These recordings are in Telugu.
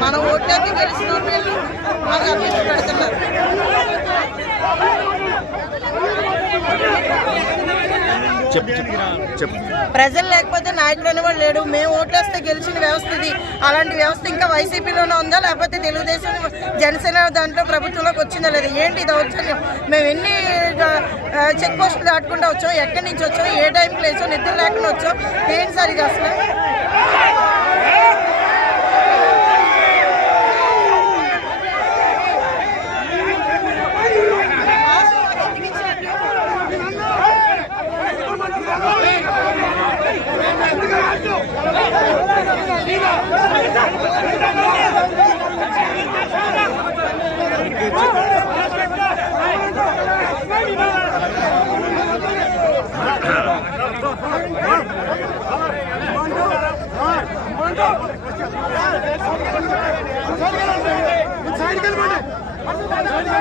మన ఓట్లకి గెలిచిన వీళ్ళు మాకు అభ్యర్థి పెడుతున్నారు. ప్రజలు లేకపోతే నాయకుడు అనేవాడు లేడు. మేము ఓట్లేస్తే గెలిచిన వ్యవస్థ ఇది. అలాంటి వ్యవస్థ ఇంకా వైసీపీలోనే ఉందా? లేకపోతే తెలుగుదేశం జనసేన దాంట్లో ప్రభుత్వంలోకి వచ్చిందా లేదా? ఏంటి దౌర్జన్యం? మేము ఎన్ని చెక్ పోస్టులు దాటుకుంటూ వచ్చాం? ఎక్కడి నుంచి వచ్చాం? ఏ టైంకి లేచాం? నిద్ర లేకుండా వచ్చాం? ఏంటి సార్ ఇది అసలు?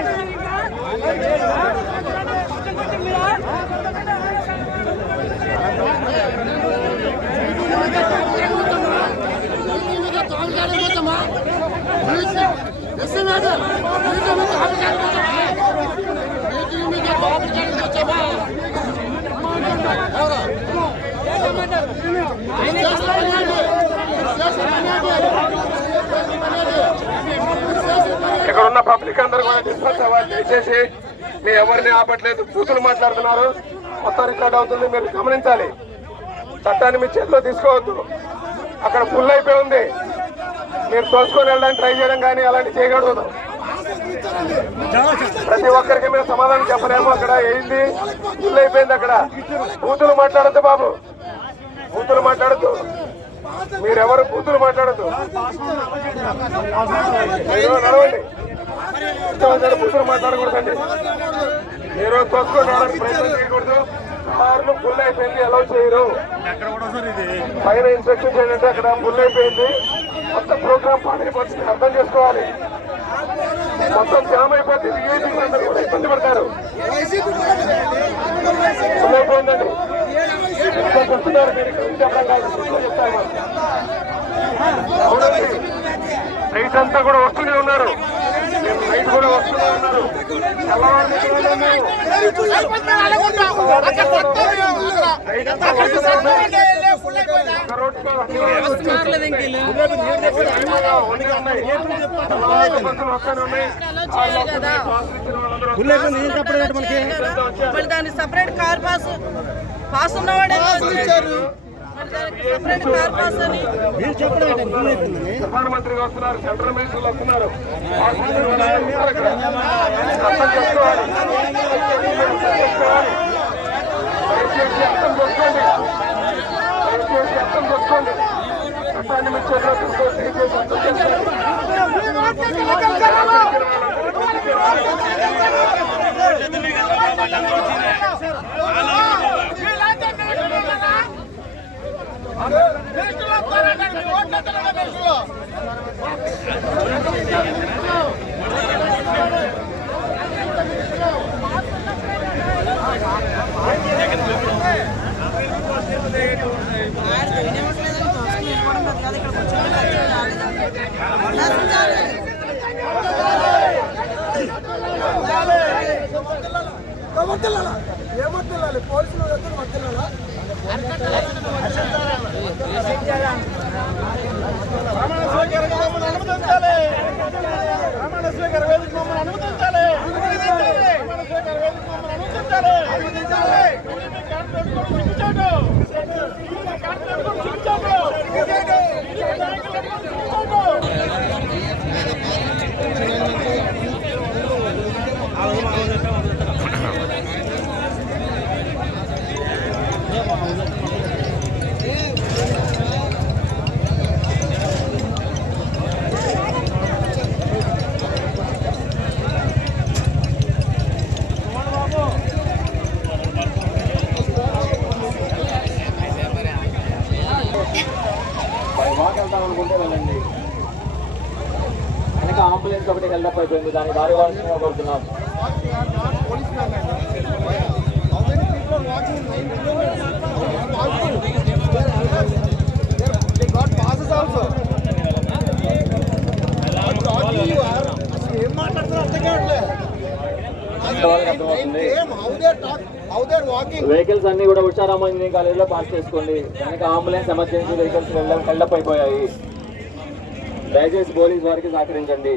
Yeah. పబ్లిక్ అందరూ కూడా డిస్పర్స్ అవ్వాలి. దయచేసి మీ ఎవరిని ఆపట్లేదు. కూతురు మాట్లాడుతున్నారు. మొత్తం రికార్డ్ అవుతుంది. మీరు గమనించాలి. చట్టాన్ని మీ చేతిలో తీసుకోవద్దు. అక్కడ ఫుల్ అయిపోయి ఉంది. మీరు తోసుకొని వెళ్ళడానికి ట్రై చేయడం కానీ అలాంటి చేయకూడదు. ప్రతి ఒక్కరికి మీరు సమాధానం చెప్పలేము. అక్కడ ఏంది? ఫుల్ అయిపోయింది అక్కడ. కూతురు మాట్లాడద్దు బాబు. కూతురు మాట్లాడద్దు. మీరెవరు కూతురు మాట్లాడద్దు. మీరు నడవండి. కూతురు మాట్లాడకూడదండి. మీరు తొక్కుని రావడానికి ప్రయత్నం చేయకూడదు. కార్లు ఫుల్ అయిపోయింది అలౌ చేయరు. పైన ఇన్స్పెక్షన్ చేయండి అక్కడ ఫుల్ అయిపోయింది. మొత్తం ప్రోగ్రామ్ పాడైపోతుంది అర్థం చేసుకోవాలి. మొత్తం జామ్ అయిపోతుంది అందరూ కూడా ఇబ్బంది పడతారు. ఫుల్ అయిపోయిందండి. చెప్తున్నారు మీరు కాదు అవునండి. నైట్ అంతా కూడా వస్తూనే ఉన్నారు. కూడా వస్తూనే ఉన్నారు. తెల్లవారు మళ్ళీ దానికి సపరేట్ కార్ పాస్ పాస్ ఉన్నవాడే ప్రధానమంత్రి కార్ వస్తున్నారు. సెంట్రల్ మినిస్టర్లు వస్తున్నారు. అర్థం చేసుకోవాలి దయచేసి అర్థం చేసుకోండి దయచేసి అర్థం చేసుకోండి చట్టాన్ని మీ చేతిలో తీసుకోండి దయచేసి అర్థం చేసుకోండి ఏమొద్దు పోలీసులు దగ్గర వద్దు అంటే వెళ్ళండి వెనక అంబులెన్స్ ఒకటి హెల్డప్ అయిపోయింది. దాని భారీ వాడుతున్నా కోరుతున్నాం. వెహికల్స్ అన్ని కూడా ఉషారామ ఇంజనీరింగ్ కాలేజీలో పాస్ చేసుకోండి. వెనక అంబులెన్స్ ఎమర్జెన్సీ వెహికల్స్ వెళ్ళడం కళ్ళపోయిపోయాయి దయచేసి పోలీసు వారికి సహకరించండి.